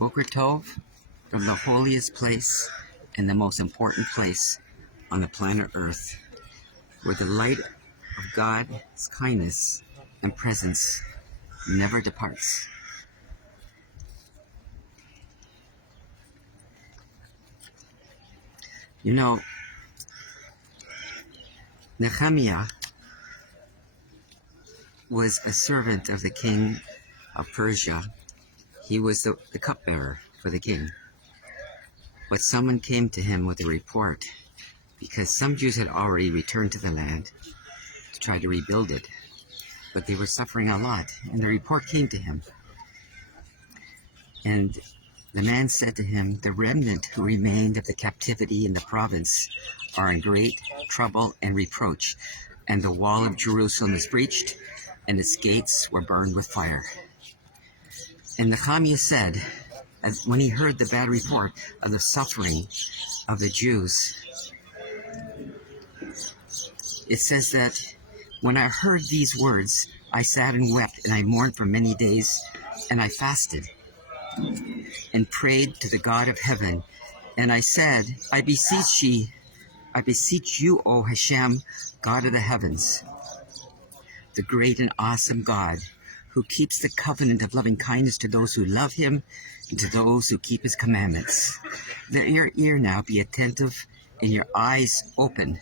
Boker Tov, from the holiest place and the most important place on the planet Earth, where the light of God's kindness and presence never departs. You know, Nehemiah was a servant of the king of Persia. He was the cupbearer for the king. But someone came to him with a report, because some Jews had already returned to the land to try to rebuild it, but they were suffering a lot, and the report came to him. And the man said to him, "The remnant who remained of the captivity in the province are in great trouble and reproach, and the wall of Jerusalem is breached, and its gates were burned with fire." And Nehemiah said, as when he heard the bad report of the suffering of the Jews, it says that, "When I heard these words, I sat and wept, and I mourned for many days, and I fasted and prayed to the God of heaven. And I said, I beseech you, O Hashem, God of the heavens, the great and awesome God, who keeps the covenant of loving kindness to those who love him and to those who keep his commandments. Let your ear now be attentive and your eyes open,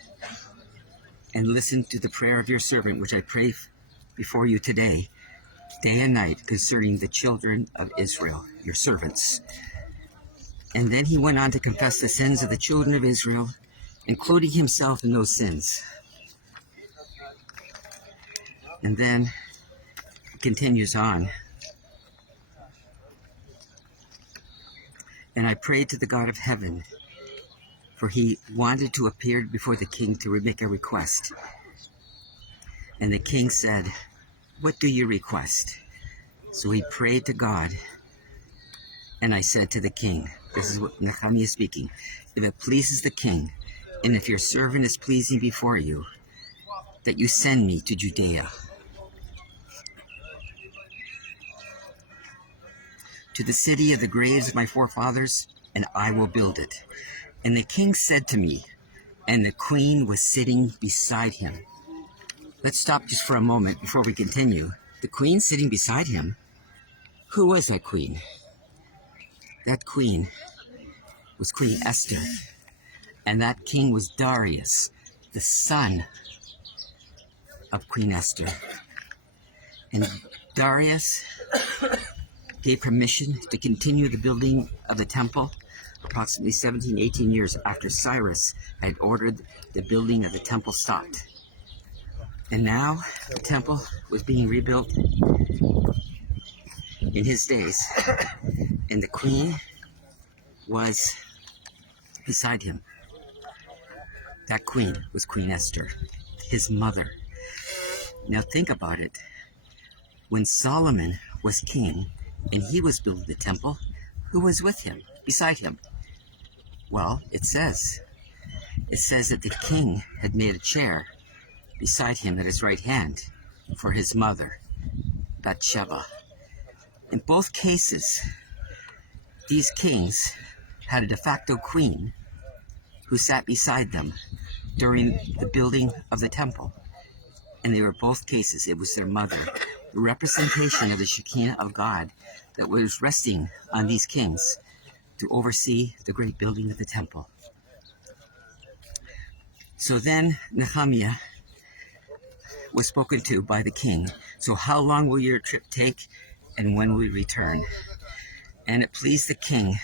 and listen to the prayer of your servant, which I pray before you today, day and night, concerning the children of Israel, your servants." And then he went on to confess the sins of the children of Israel, including himself in those sins. And then it continues on. "And I prayed to the God of heaven," for he wanted to appear before the king to make a request. And the king said, "What do you request?" So he prayed to God. "And I said to the king," this is what Nehemiah is speaking, "if it pleases the king, and if your servant is pleasing before you, that you send me to Judea, to the city of the graves of my forefathers, and I will build it." And the king said to me, and the queen was sitting beside him. Let's stop just for a moment before we continue. The queen sitting beside him? Who was that queen? That queen was Queen Esther, and that king was Darias, the son of Queen Esther. And Darius gave permission to continue the building of the temple approximately 17, 18 years after Cyrus had ordered the building of the temple stopped. And now the temple was being rebuilt in his days, and the queen was beside him. That queen was Queen Esther, his mother. Now think about it. When Solomon was king and he was building the temple, who was with him, beside him? Well, it says that the king had made a chair beside him at his right hand for his mother, Bathsheba. In both cases, these kings had a de facto queen who sat beside them during the building of the temple. And they were both cases, it was their mother, the representation of the Shekinah of God that was resting on these kings to oversee the great building of the temple. So then Nehemiah was spoken to by the king. "So how long will your trip take, and when will you return?" And it pleased the king,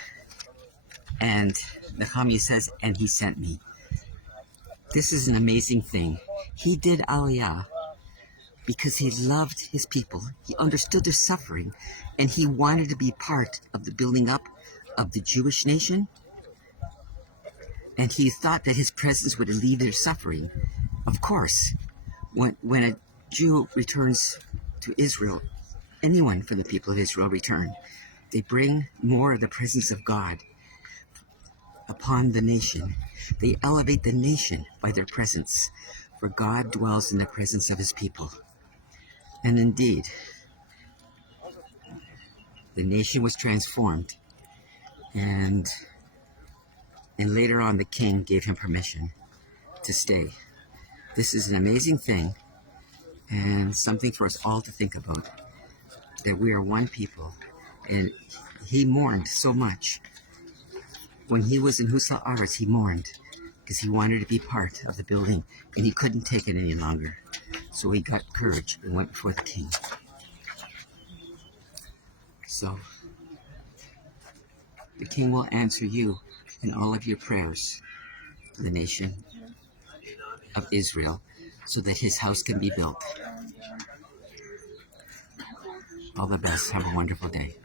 and Nehemiah says, "And he sent me." This is an amazing thing. He did Aliyah because he loved his people. He understood their suffering, and he wanted to be part of the building up of the Jewish nation. And he thought that his presence would alleviate their suffering. Of course, when a Jew returns to Israel, anyone from the people of Israel return, they bring more of the presence of God upon the nation. They elevate the nation by their presence, for God dwells in the presence of his people. And indeed, the nation was transformed And later on, the king gave him permission to stay. This is an amazing thing, and something for us all to think about, that we are one people. And he mourned so much. When he was in Husal Aretz, he mourned because he wanted to be part of the building, and he couldn't take it any longer. So he got courage and went before the king. So the king will answer you in all of your prayers for the nation of Israel, so that his house can be built. All the best. Have a wonderful day.